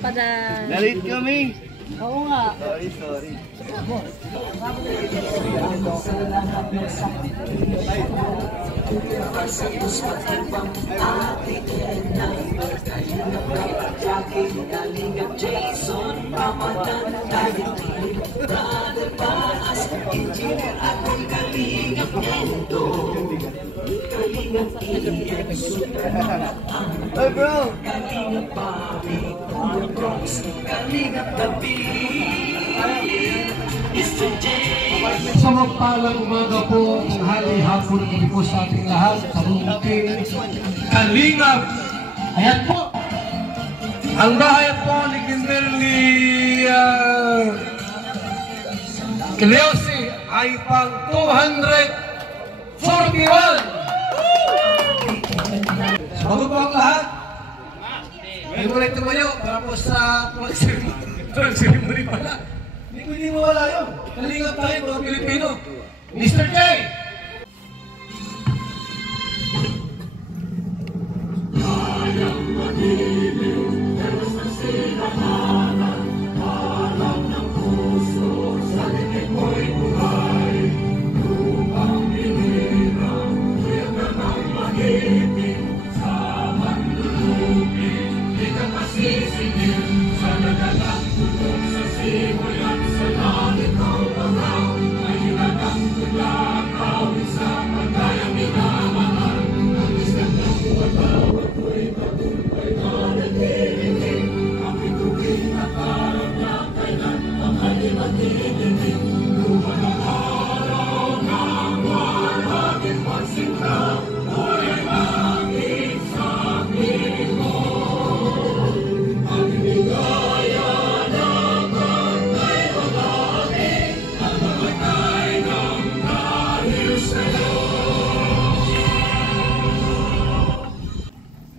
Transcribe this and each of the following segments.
Papadan. Nalit kami. Oo nga. Sorry. Hey bro! Sa magpalang umaga po, tanghali, hapon, gabi po sa ating lahat, sa Team Kalingap. Ayan po, ang bahay po ni Kimberly Cleosi ay pang 241. Bago po ang lahat, may mulay tumayo para po sa flag ceremony pala. Hindi mo wala yun. Kalingap tayo mga Pilipino. Mr. J!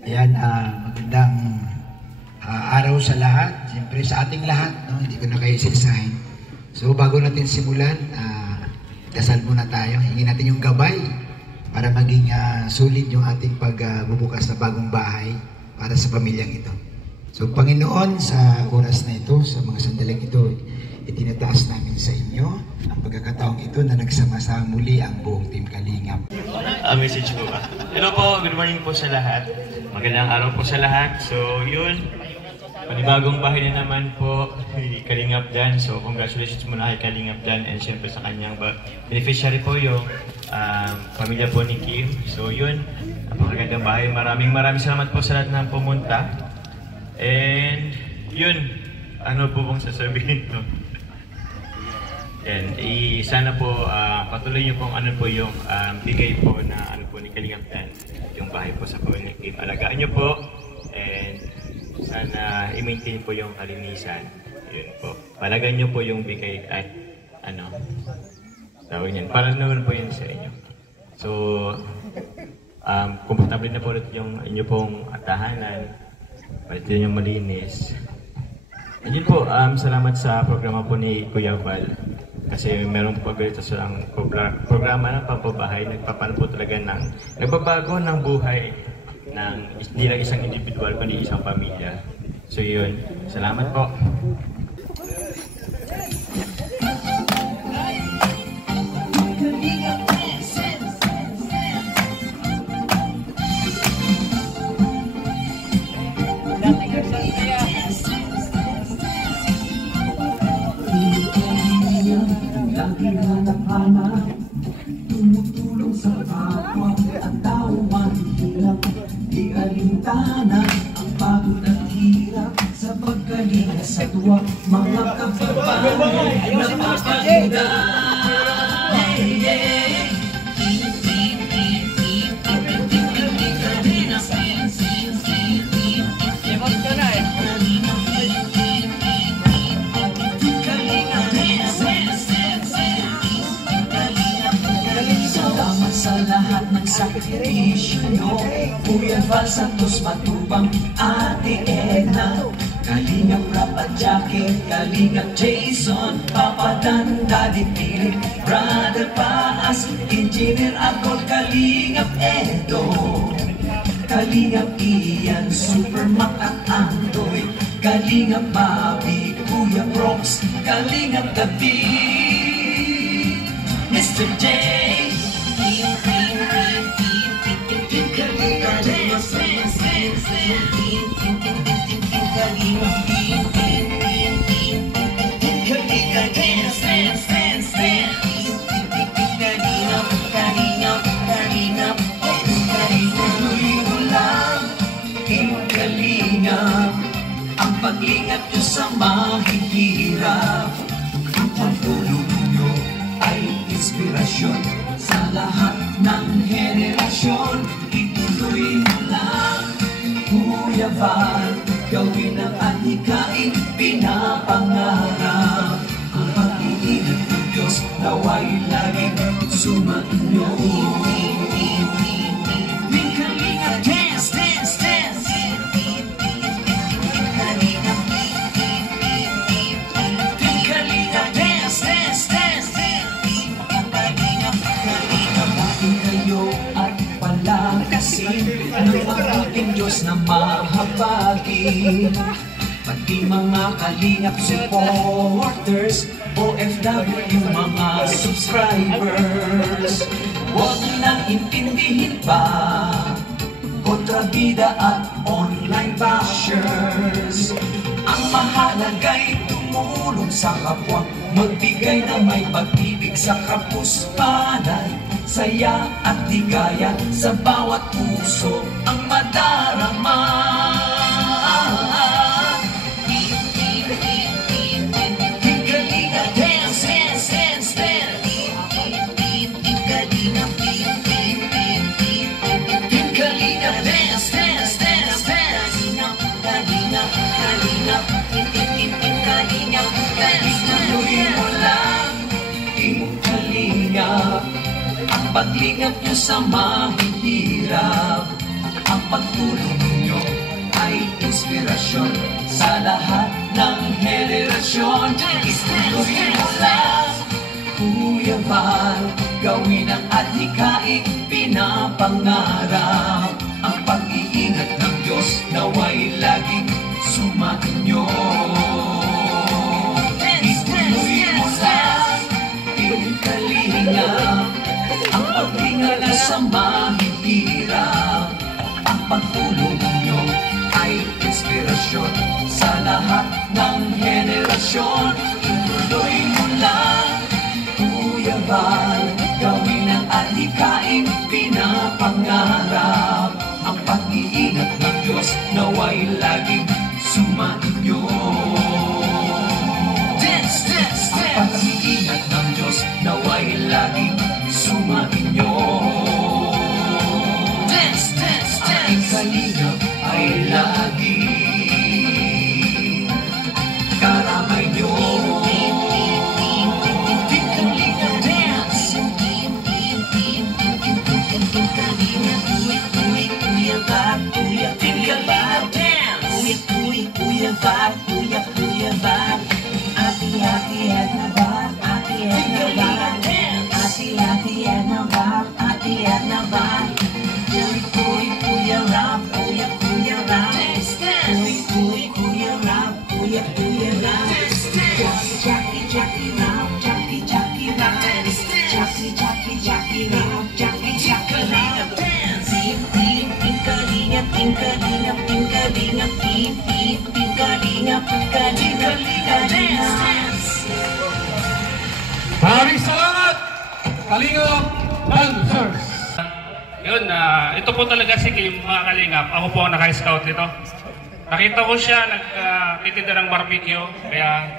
Ayan, magandang araw sa lahat. Siyempre sa ating lahat, no? Hindi ko na kayo silsahin. So bago natin simulan, dasal muna tayo. Hingin natin yung gabay para maging sulit yung ating pagbubukas na bagong bahay para sa pamilyang ito. So Panginoon, sa oras na ito, sa mga sandaling ito, itinataas namin sa inyo ang pagkakataong ito na nagsama-sama muli ang buong Team Kalingap. Message ko ba? Hello po, good morning po sa lahat. Magandang araw po sa lahat. So yun, panibagong bahay na naman po kay Kalingap Dan. So congratulations muna kay Kalingap Dan and syempre sa kanyang beneficiary po yung pamilya po ni Kim. So yun, napakagandang bahay. Maraming salamat po sa lahat ng pumunta. And yun, ano po bang sasabihin ko? And sana po patuloy niyo pong ano po yung bigay po na ano po ni Kalingap Dan, yung bahay po sa pamilya Kim. Alagaan niyo po and sana i-maintain po yung kalinisan. Yun po. Palagan niyo po yung bigay at ano tawag niyan. Para naman po yun sa inyo. So komportable na po ulit yung inyo pong tahanan. Palitin yung malinis. And yun po, salamat sa programa po ni Kuya Val. Kasi meron po ganito silang programa ng pampabahay. Nagpapaano po talaga ng nagbabago ng buhay ng hindi lang isang individual kundi isang pamilya. So yun, salamat po. Tumutulong sa kapwa at tao man hirap. Di alintana ang pagod at hirap. Sa pagkalinga sa tuwa mga kababayan na papaganda. Sa lahat ng sakripisyo, Kuya Val Santos Matubang, Ate Edna, Kalingap Rap at Jackie, Kalingap Jason, Papa Dan, Daddy Philip, Brother Paas, Engineer Akol, Kalingap Edo, Kalingap Ian, Super Mac at Andoy, Kalingap Bobby, Kuya Brooks, Kalingap David, Mr. J. Ang pag-ingat nyo sa mahihirap, ang pagtulong nyo ay inspirasyon sa lahat ng henerasyon. Ituloy mo lang, Kuya Val, gawin ang adhikain pinapangarap. Ang pag-iingat ng Diyos naway laging sumainyo. Ng mabuting Diyos na mahabagin, pati mga kalingap supporters, OFW mga subscribers. Huwag nang intindihin pa kontrabida at online bashers. Ang mahalaga'y tumulong sa kapwa, magbigay na may pag-ibig sa kapuspanan, saya at ligaya sa bawat puso ang madarama. Kalinga, dance, dance, dance, dance. Kalinga, Kalinga, dance, dance, dance, dance. Kalinga, Kalinga, Kalinga, dance. Tuloy mo lang, Kalinga. Ang paglingap nyo sa mahihirap, ang pagtulong nyo ay inspirasyon sa lahat ng henerasyon. Ituloy mo lang, Kuya Val, gawin ang adhikain pinapangarap. Ang pag-iingat ng Diyos naway laging sumainyo. Ituloy mo lang, Kalinga. Ang pagtingala sa mahihirap, ang pagtulong nyo ay inspirasyon sa lahat ng henerasyon. Tuloy mo lang, Kuya Val, gawin ang adhikain pinapangarap. Ang pag-iingat ng Diyos naway laging sumainyo. Dance, dance, dance. Ang pag-iingat ng Diyos naway laging sumainyo. Dance, dance, dance. Aking kalingap ay lagi karamay nyo. Kalingap dance. Kuya Val, Kalingap dance. Kuya Val, Kuya Val. Ati-ati at na ba? Ati-at na ba? Ati-ati at na ba? Ati-at na ba? Kuya Rap, Kuya Rap. Kuya Rap, Kuya Rap. Jackie Rap, Jackie Rap. Jackie Rap, Jackie Rap. Maraming salamat, Kalingap Dancers. Yun, ito po talaga si Kim, mga kalingap. Ako po ang naka-scout nito. Nakita ko siya, nagtitinda ng barbecue. Kaya,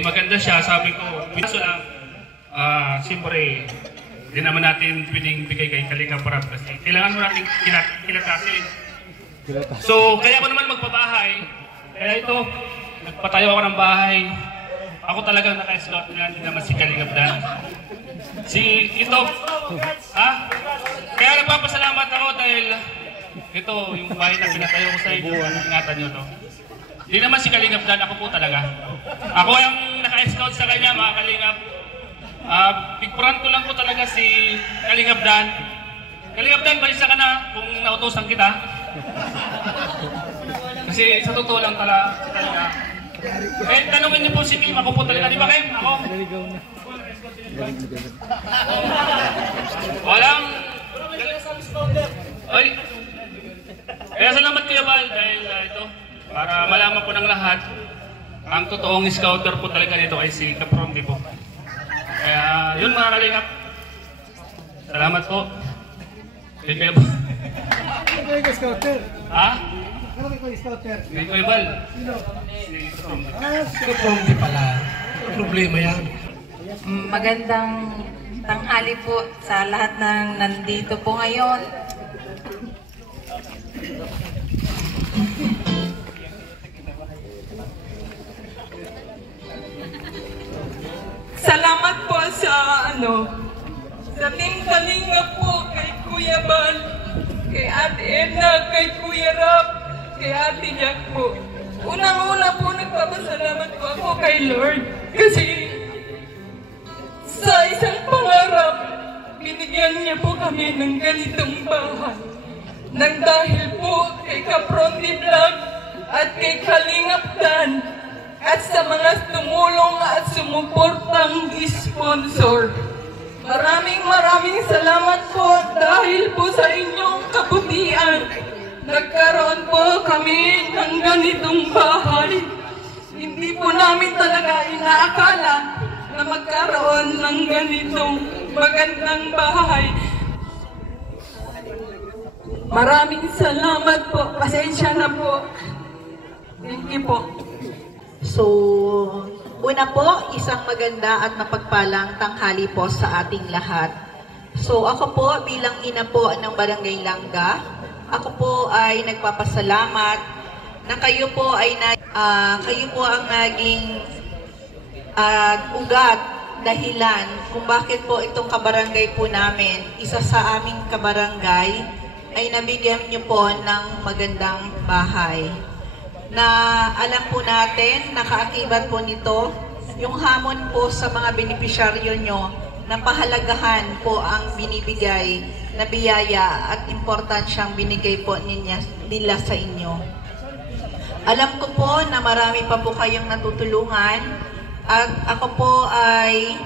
maganda siya. Sabi ko, piso lang. Siyempre, hindi naman natin pwedeng bigay kay Kalingap Rap kasi kailangan mo natin kilatasin. So, kaya ako naman magpabahay. Kaya ito, nagpatayo ako ng bahay. Ako talagang naka-scout na, hindi naman si Kalingap Dan. Ito, kaya nagpapasalamat ako dahil ito, yung bahay na pinatayo ko sa inyo, ingatan nyo to. Hindi naman si Kalingap Dan, ako po talaga. Ako yung naka-scout sa kanya, mga Kalingap. Pigpuran ko lang po talaga si Kalingap Dan. Kalingap Dan, balisa ka na kung nautosan kita. Kasi sa totoo lang talaga. Eh, tanungin niyo po si Kim. Ako po talaga. Di ba, Kim? Ako? Walang... Ay! Kaya salamat Kuya Val dahil ito, para malaman po ng lahat, ang totoong scouter po talaga dito ay si Kaprom po. Kaya yun mga kalingap. Salamat po. Kay Kuya Val. Ano kayo scouter? Ha? Ano kayo scouter? Kay Kuya Val. Si Kaprom. Kapombi pala. Ang problema yan. Magandang tanghali po sa lahat ng nandito po ngayon. Salamat po sa sa Team Kalinga po, kay Kuya Bal, kay Ate Edna, kay Kuya Rap, kay Ate Jack po. Unang-una po nagpapasalamat po ako kay Lord kasi sa isang pangarap, binigyan niya po kami ng ganitong bahay. Nang dahil po kay Kapron Vlog at kay Kalingap Dan at sa mga tumulong at sumuportang sponsor. Maraming salamat po dahil po sa inyong kabutihan. Nagkaroon po kami ng ganitong bahay. Hindi po namin talaga inaakala na magkaroon ng ganitong magandang bahay. Maraming salamat po. Pasensya na po. Thank you po. So, una po, isang maganda at mapagpalang tanghali po sa ating lahat. So, ako po bilang ina po ng Barangay Langga, ako po ay nagpapasalamat na kayo po ang naging ugat, dahilan kung bakit po itong kabarangay po namin, isa sa aming kabarangay, ay nabigyan niyo po ng magandang bahay. Na alam po natin, nakaakibat po nito, yung hamon po sa mga benepisyaryo nyo na pahalagahan po ang binibigay na biyaya at importansyang binigay po nila sa inyo. Alam ko po na marami pa po kayong natutulungan at ako po ay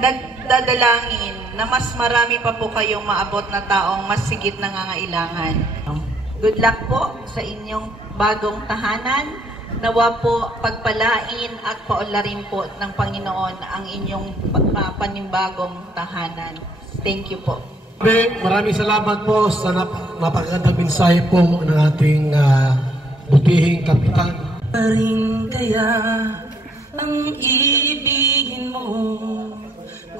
nagdadalangin na mas marami pa po kayong maabot na taong mas sigit nangangailangan. Good luck po sa inyong bagong tahanan. Nawa po pagpalain at paularin po ng Panginoon ang inyong panibagong tahanan. Thank you po. Maraming salamat po sa napakagandang mensahe po ng ating butihing kapitan. Paring kaya ang ibigin mo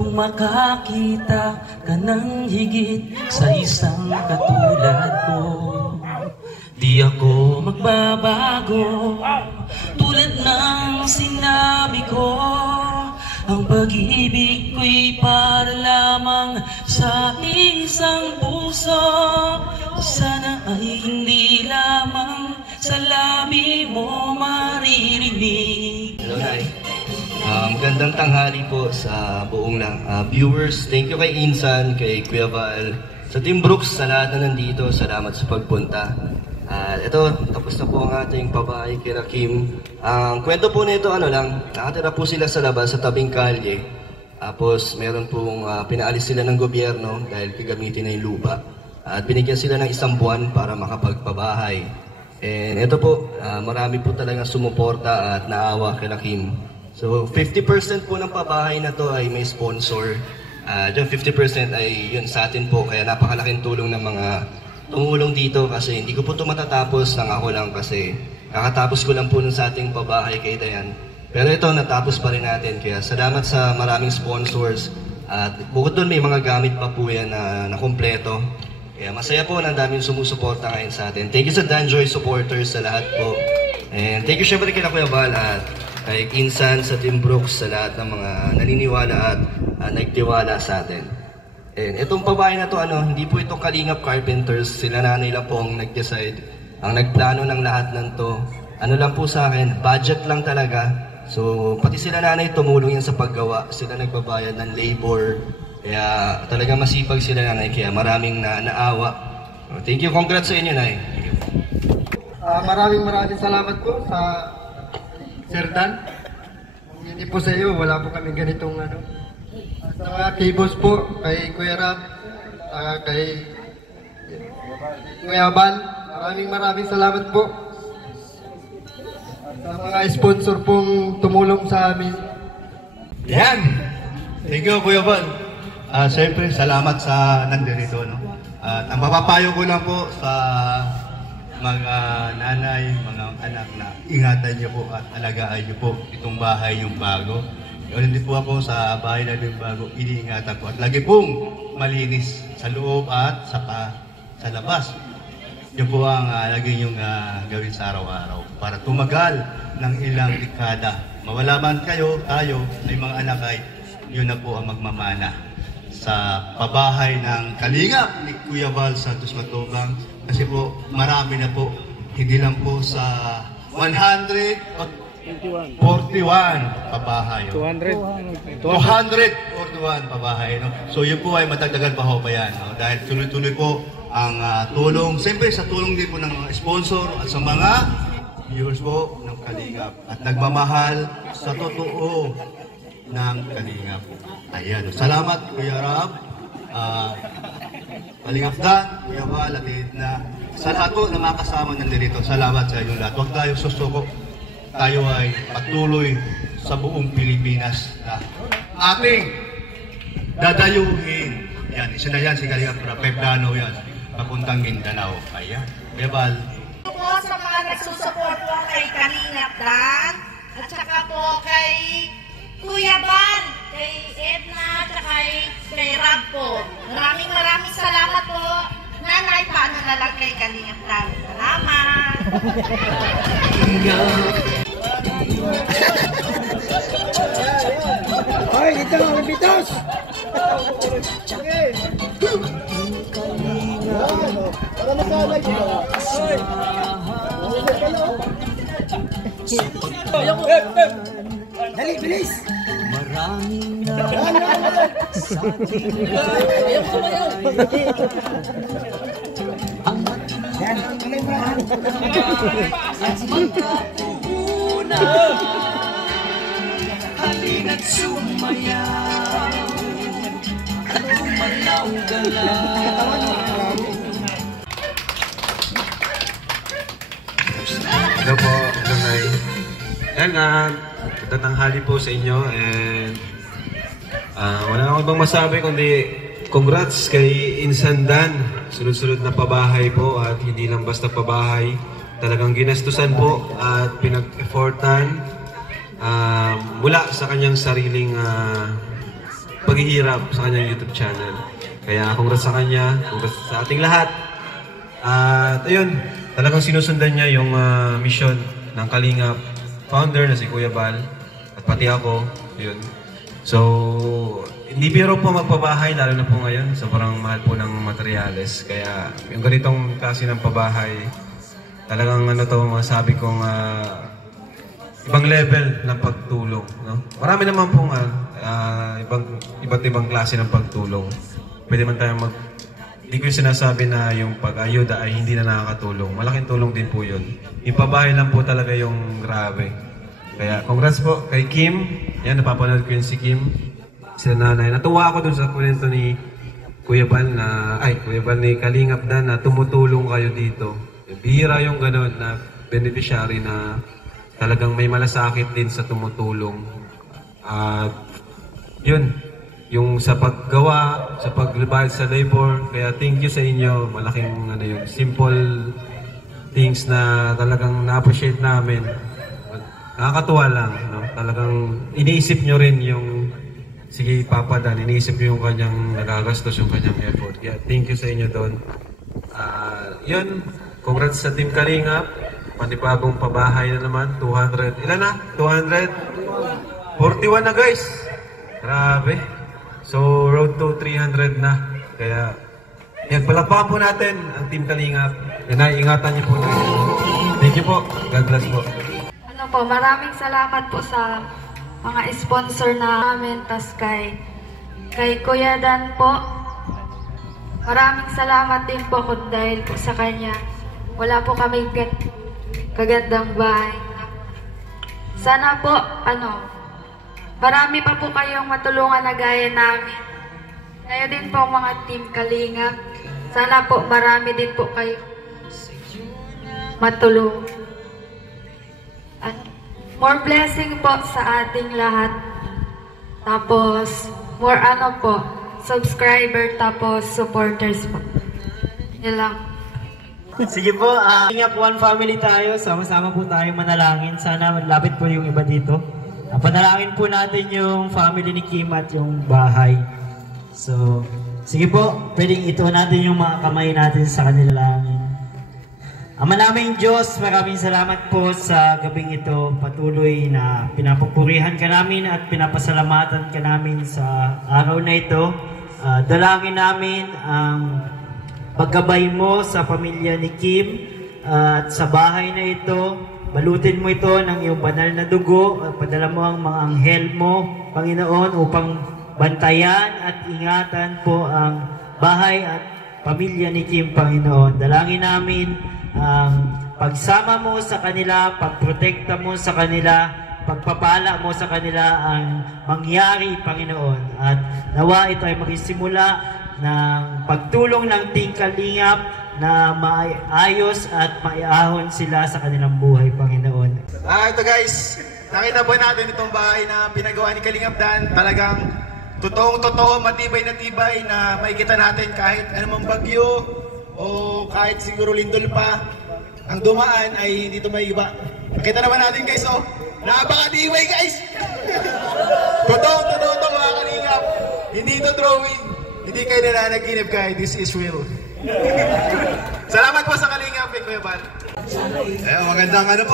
kung makakita ka ng higit sa isang katulad ko. Di ako magbabago tulad ng sinabi ko. Ang pag-ibig ko'y para lamang sa isang puso. Sana ay hindi lamang sa labi mo maririnig. Hello, Nay. Magandang tanghali po sa buong viewers. Thank you kay Insan, kay Kuya Val, sa Team Brooks, sa lahat na nandito. Salamat sa pagpunta. Ito, tapos na po ang ating pabahay kay Kim. Ang kwento po nito, nakatira po sila sa labas, sa tabing kalye. Tapos, meron pong pinaalis sila ng gobyerno dahil gagamitin na yung lupa. At binigyan sila ng 1 buwan para makapagpabahay. And ito po, marami po talagang sumuporta at naawa kay Kim. So, 50% po ng pabahay na to ay may sponsor. Diyan 50% ay yun sa atin po, kaya napakalaking tulong ng mga tumulong dito kasi hindi ko po ito matatapos ng ako lang kasi kakatapos ko lang po nun sa ating pabahay kay Dayan. Pero ito, natapos pa rin natin. Kaya salamat sa maraming sponsors. At bukod doon, may mga gamit pa po yan na kumpleto. Kaya masaya po na daming sumusuporta ngayon sa atin. Thank you sa Danjoy supporters sa lahat po. And thank you syempre kay Kuya Val at kay Insan sa Team Brooks sa lahat ng mga naniniwala at nagtiwala sa atin. And itong pabahay na to, hindi po itong Kalingap Carpenters. Sila nanay lang po ang nag-decide. Ang nagplano ng lahat ng to. Ano lang po sa akin, budget lang talaga. So, pati sila nanay tumulong yan sa paggawa. Sila nagbabayad ng labor. Kaya talaga masipag sila nanay. Kaya maraming naawa. Thank you. Congrats sa inyo, Nay. Thank you. Maraming salamat po sa Sir Dan. Kung hindi po sa iyo, wala po kami ganitong ano. Sa mga kibos po, kay Kuya Rab, kay Kuya Bal, maraming salamat po. Sa mga sponsor pong tumulong sa amin. Yan! Thank you, Kuya Bal. Siyempre, salamat sa nandirito, no? At ang mapapayo ko lang po sa mga nanay, mga anak na ingatan niyo po at alagaan niyo po itong bahay yung bago. Hindi po ako sa bahay na yung bago, iniingatan ko. At lagi pong malinis sa loob at sa labas. Yun po ang lagi niyong gawin sa araw-araw para tumagal ng ilang dekada. Mawala man kayo, tayo, ay mga anak ay yun na po ang magmamana sa pabahay ng Kalingap ni Kuya Val Santos Matubang. Kasi po marami na po, hindi lang po sa 141 pabahay. 241 pabahay. No? So yun po ay matagdagan pa ho pa yan. No? Dahil tuloy-tuloy po ang tulong, siyempre sa tulong din po ng mga sponsor at sa mga viewers po ng Kalingap. At nagmamahal sa totoo ng Kalingap. Ayan. Salamat Kuya Rab. Kalingap Dan, Kuya Val, at na sa lahat po na mga kasama nandito. Salamat sa inyo lahat. Huwag tayo susuko. Tayo ay patuloy sa buong Pilipinas na ating dadayuhin. Yan, isa na yan si Kalingap Rab. Peplano yan. Papuntang Mindanao. Ayan. Kuya Val. Po sa mga nagsusupport po kay Kalingap Dan at saka po kay Kuya Val, kay Edna, at kay Rab po. Maraming salamat po. Nanay, paano na lang kay Kalingap Dan? Salamat! Hoy, dito lang, Bitos! Dali, bilis! Maraming na sa ating ang matilang at magkapuhunan. Halina't sumayaw, gumalaw-galaw. Hello po, hello Nay. Yan, tatanghali po sa inyo and wala akong ibang masabi kundi congrats kay Insan Dan. Sunod-sunod na pabahay po at hindi lang basta pabahay. Talagang ginastusan po at pinag-effortan mula sa kanyang sariling paghihirap sa kanyang YouTube channel. Kaya congrats sa kanya, congrats sa ating lahat. At ayun, talagang sinusundan niya yung mission ng Kalingap founder na si Kuya Val at pati ako, yun. So, hindi biro po magpabahay, lalo na po ngayon, sobrang mahal po ng materyales. Kaya yung ganitong klase ng pabahay, talagang masabi kong ibang level ng pagtulong. No? Marami naman pong iba't ibang klase ng pagtulong. Pwede man tayo hindi ko yung sinasabi na yung pag-ayuda ay hindi na nakakatulong. Malaking tulong din po yun. Yung pabahay lang po talaga yung grabe. Kaya congrats po kay Kim. Yan, napapanood ko yun si Kim. Si nanay. Natuwa ako dun sa kwento ni Kuya Val ni Kalingap Dan na tumutulong kayo dito. Bihira yung gano'n na beneficiary na talagang may malasakit din sa tumutulong. At yun. Yung sa paggawa, sa paglibahid sa labor. Kaya thank you sa inyo. Malaking yung simple things na talagang na-appreciate namin. Nakakatuwa lang. No? Talagang iniisip nyo rin yung sige Papa Dan, iniisip nyo yung kanyang nagagastos, yung kanyang effort. Kaya thank you sa inyo doon. Yun, congrats sa Team Kalingap. Panibagong pabahay na naman. 200, ilan na? 200? 41 na guys. Grabe. So, road to 300 na. Kaya, yan, palakpakan po natin ang Team Kalingap. Yan na, ingatan niyo po. Thank you po. God bless po. Ano po, maraming salamat po sa mga sponsor namin, tas kay Kuya Dan po. Maraming salamat din po dahil po sa kanya. Wala po kami kagandang bahay. Sana po, marami pa po kayong matulungan na gaya namin. Kayo din po mga Team Kalingap. Sana po marami din po kayo matulungan. At more blessing po sa ating lahat. Tapos, more subscriber, tapos supporters po. Yan lang. Sige po, Kalingap One Family tayo. Sama-sama po tayo manalangin. Sana malapit po yung iba dito. Panalangin po natin yung family ni Kim at yung bahay. So, sige po, pwedeng ito natin yung mga kamay natin sa kanila. Ama naming Diyos, maraming salamat po sa gabing ito. Patuloy na pinapupurihan ka namin at pinapasalamatan ka namin sa araw na ito. Dalangin namin ang paggabay mo sa pamilya ni Kim at sa bahay na ito. Balutin mo ito ng iyong banal na dugo. Padala mo ang mga anghel mo, Panginoon, upang bantayan at ingatan po ang bahay at pamilya ni Kim, Panginoon. Dalangin namin ang pagsama mo sa kanila, pagprotekta mo sa kanila, pagpapala mo sa kanila ang mangyari, Panginoon. At nawa ito ay magsisimula ng pagtulong ng Team Kalingap na maayos at maiahon sila sa kanilang buhay, Panginoon. Ito guys, nakita po natin itong bahay na pinagawa ni Kalingap Dan. Talagang totoong-totoo, matibay na tibay na makikita natin kahit anumang bagyo o kahit siguro lindol pa. Ang dumaan ay hindi ito may iba. Nakita naman natin guys, napakatibay guys! Totoong-totoo ito mga Kalingap. Hindi ito drawing. Hindi kayo nananaginip guys, this is real. Salamat po sa Kalingap, Kuya Bal. Magandang araw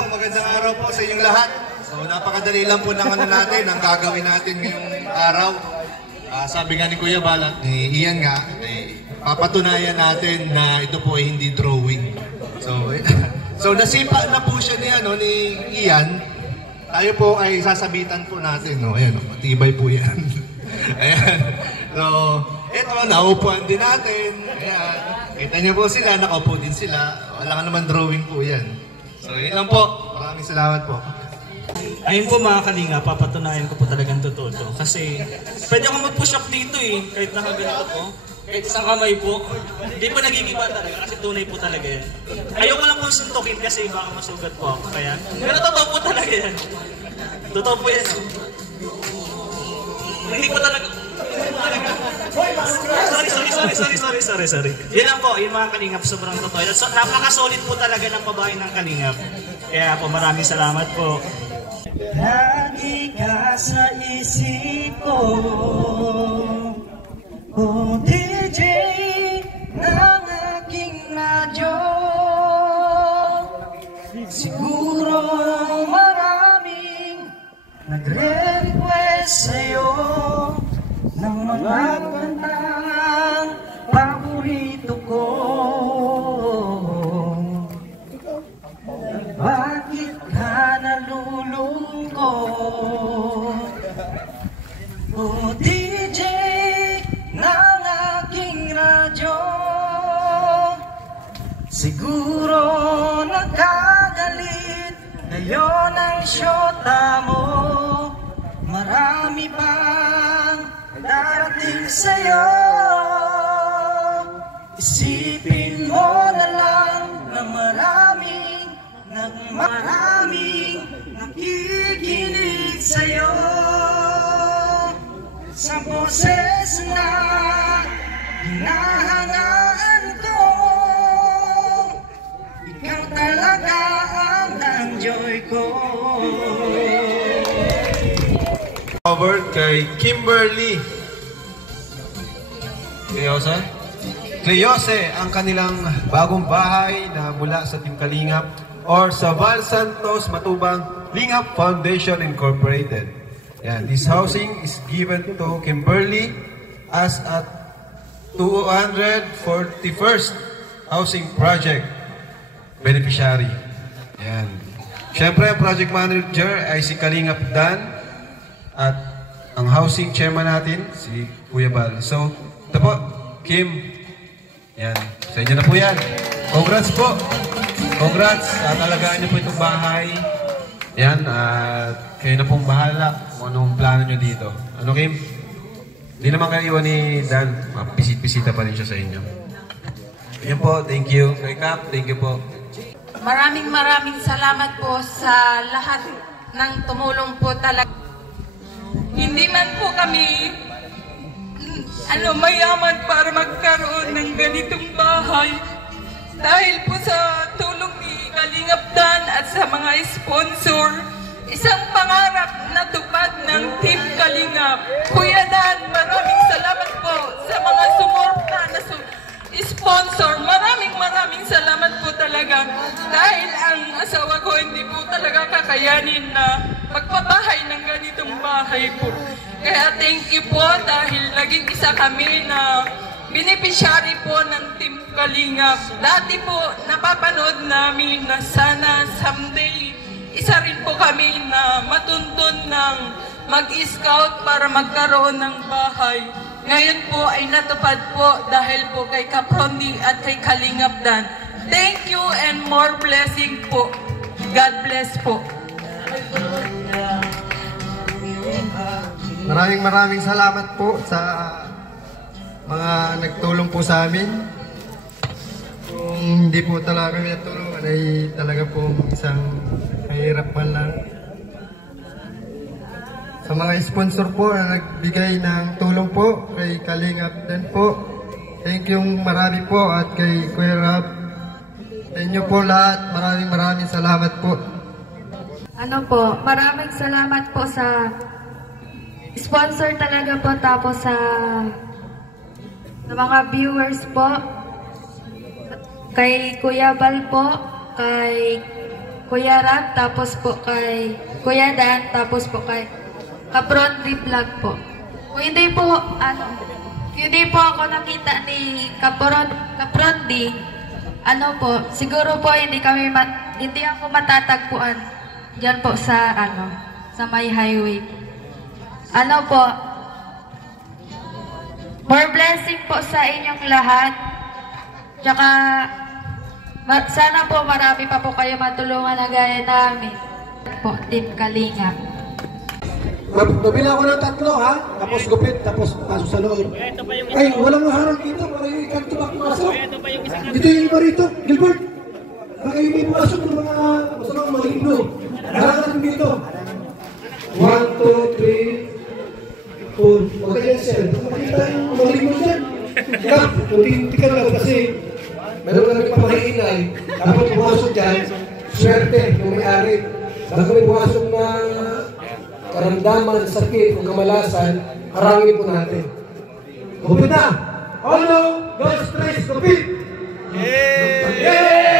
po sa inyong lahat. So napakadali lang po ng natin, ang gagawin natin ngayong araw. Sabi nga ni Kuya Bal at ni Ian nga, papatunayan natin na ito po ay hindi drawing. So nasipa na po siya ni Ian. Tayo po ay sasabitan po natin. Ayan, matibay po yan. Ayan. So, ito, naupuan din natin. Ayan. Kita niyo po sila, nakaupo din sila. Wala ka naman drawing po yan. So, yun lang po. Maraming salamat po. Ayun po mga Kalinga, papatunayan ko po talagang totoo to. Kasi pwede ako mag-push up dito kahit nakaganito po. Kahit isang kamay po. Hindi po nagigiba talaga kasi tunay po talaga yan. Ayoko lang po suntukin kasi baka masugat po ako. Pero totoo po talaga yan. Totoo po yan. Hindi po talaga. Sorry. Yan lang po, yung mga Kalingap, sobrang totoo. Napaka-solid po talaga ng babae ng Kalingap. Kaya po maraming salamat po. Lagi ka sa isip ko, DJ ng aking radyo. Siguro maraming nagre-request sa'yo ng mga kantang paborito ko. Bakit ka nalulungkot? DJ ng aking radyo, siguro nakagalit ngayon ang syota mo. Marami pang darating sa'yo. Isipin mo na lang na maraming nakikinig sa'yo. Sa boses na hinahangaan ko, ikaw talaga ang enjoy ko. Covered kay Kimberly Cleose ang kanilang bagong bahay na mula sa Team Kalingap or sa Val Santos Matubang Lingap Foundation Incorporated. Yan, this housing is given to Kimberly as a 241st housing project beneficiary. Yan. Siyempre, ang project manager ay si Kalingap Dan at ang housing chairman natin, si Kuya Bal. So, ito po, Kim. Yan. Sa inyo na po yan. Congrats po. Congrats. At alagaan niyo po itong bahay. Yan, at kayo na pong bahala kung anong plano nyo dito. Ano, Kim? Hindi naman kayo iwan ni Dan. Pisit-pisita pa rin siya sa inyo. Yan po, thank you. Kay Cap, thank you po. Maraming salamat po sa lahat ng tumulong po talaga. Hindi man po kami mayaman para magkaroon ng ganitong bahay. Dahil po sa tulong ni Kalingap Dan at sa mga sponsor, isang pangarap na tupad ng Team Kalingap. Kuya Dan, maraming salamat po sa mga sumuporta na sponsor. Maraming salamat po talaga. Dahil ang asawa ko hindi po talaga kakayanin na magpabahay ng ganitong bahay po. Kaya thank you po dahil naging isa kami na beneficiary po ng Team Kalingap. Dati po napapanood namin na sana someday isa rin po kami na matuntun ng mag-scout para magkaroon ng bahay. Ngayon po ay natupad po dahil po kay Kaprondi at kay Kalingap Dan. Thank you and more blessing po. God bless po. Maraming salamat po sa mga nagtulong po sa amin. Kung hindi po talaga kami natulungan ay talaga po isang kahirapan lang. Sa mga sponsor po na nagbigay ng tulong po, kay Kalingap din po. Thank you marami po at kay Kuya Rab. Sa inyo po lahat, maraming salamat po. Maraming salamat po sa sponsor talaga po, tapos sa mga viewers po, kay Kuya Bal po, kay Kuya Rab, tapos po kay Kuya Dan, tapos po kay Kaprondi Vlog po. Kung hindi po ako nakita ni Kaprondi, siguro po hindi ako matatagpuan diyan po sa may highway. More blessing po sa inyong lahat. Tsaka sana po marami pa po kayo matulungan na gaya namin po, Team Kalingap. Mabila ko ng 3 ha, tapos gupit, tapos pasok sa loob. Ay, walang harang dito para yung ikanto makipasok. Dito yung iba rito, Gilbert. Baka yung may pumasok ng mga masamang maligno. Harang natin dito. 1, 2, 3, 4. Huwag kayo sir. Makikita yung maligno dyan. Kap, tingnan lang kasi meron na nagpamahiinay. Dapat pumasok dyan, swerte yung may-ari. Baka may pumasok na karamdaman, sakit, o kamalasan, harangin po natin. Gupit na! Oh no! God's praise, gupit! Yahoo!